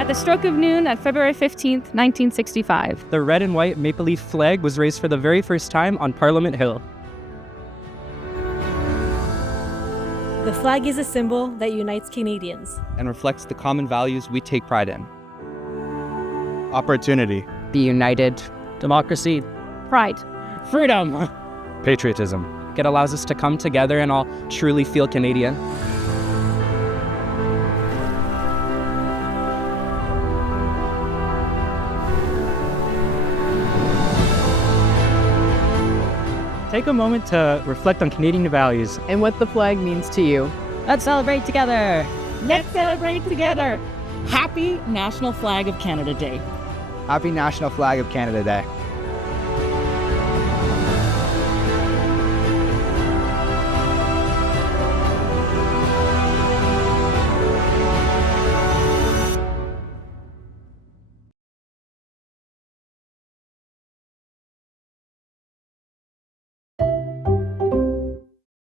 At the stroke of noon at February 15th, 1965. The red and white maple leaf flag was raised for the very first time on Parliament Hill. The flag is a symbol that unites Canadians and reflects the common values we take pride in. Opportunity. Be united. Democracy. Pride. Freedom. Patriotism. It allows us to come together and all truly feel Canadian. Take a moment to reflect on Canadian values and what the flag means to you. Let's celebrate together. Let's celebrate together. Happy National Flag of Canada Day. Happy National Flag of Canada Day.